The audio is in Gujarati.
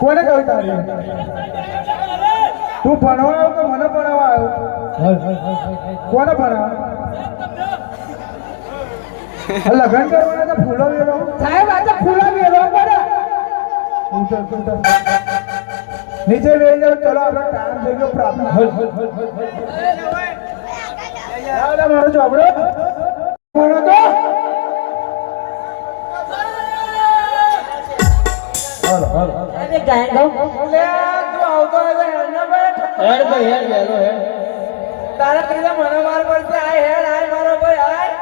કોને કહ્યું તારી તું ભણવા આવ્યો કે મને ભણાવવા આવ્યો કોને ભણાવ લગન કરવાના તો ફૂલો વેરો સાહેબ આજે ફૂલો વેરો પડે નીચે લઈ જાઓ ચલો આપણે ટાઈમ થઈ ગયો પ્રાર્થના મારો ચોપડો કોનો તો હાલો હાલો અરે ગાય ગો લે તું આવતો હોય હેડ ભાઈ હેડ વેલો હેડ તારા કીધા મને માર પડશે આય હેડ આય મારો ભાઈ આય